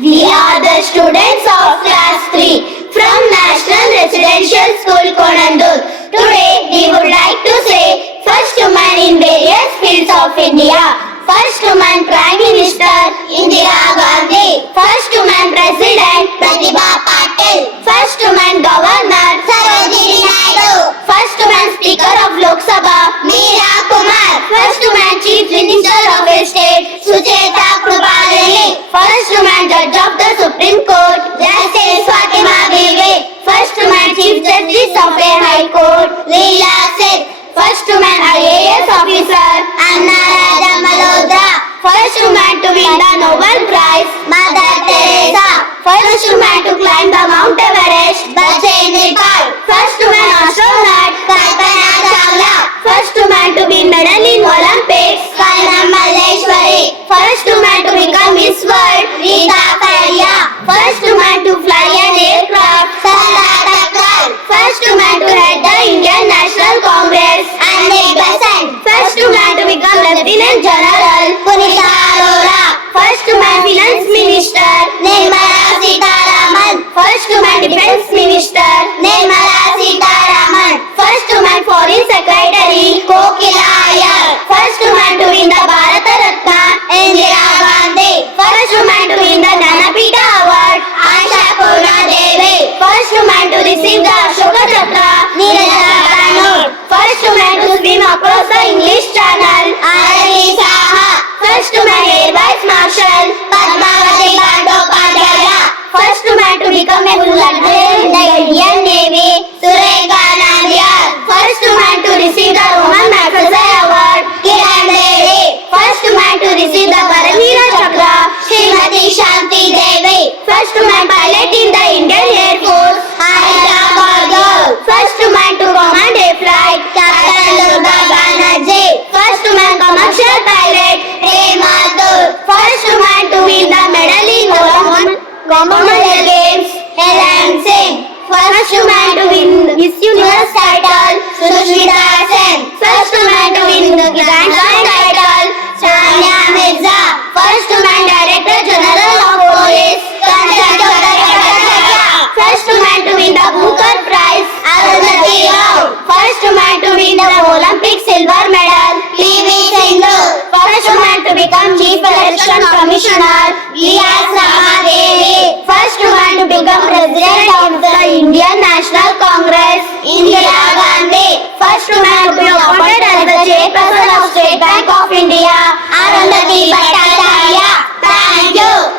We are the students of class 3 from National Residential School Konandur. Today we would like to say first woman in various fields of India. First woman Prime Minister Indira Gandhi. First woman President Pratibha Patil. First woman Governor Sarojini Naidu. First woman Speaker of Lok Sabha Meera Kumar. First woman Chief Minister of a state Sucheta Krupalani. First woman Judge of the Supreme Court Justice Fatima Bibi. First woman Chief Justice of a High Court Leela Seth. First woman IAS officer Anna Raja Malhotra. First woman to win the Nobel Prize Mother Teresa. First woman to climb the Mount Everest Bachchan Pal. First woman astronaut Kalpana Chawla. First woman to win medal in Olympics Karnam Malleshwari. First woman to become Miss World Rita Faria. First woman to fly an aircraft Sarala Thakral. First woman to head the Indian National Congress Annie Besant. First woman to become Lieutenant General Punita Arora. First woman Finance Minister Nirmala Sitharaman. First woman Defense Minister Nirmala Sitharaman. First woman Foreign Secretary Kokila Iyer. First woman to win the Bharata Ratna Indira Gandhi. First woman to win the Jnanapita Award Asha Purna Devi. First woman to receive the Ashoka Chakra Nirajana Banur. First woman to swim across the English Channel Arani Saha. First woman Air Vice Marshal Padmavati Bandyopadhyaya. First woman to become a full admiral in the Indian Navy Surekha Nambiar. First woman to receive the Roman Magsaysay Award Kiran Bedi. First woman to receive the Paramveer Chakra Srimati Shanti Devi. First woman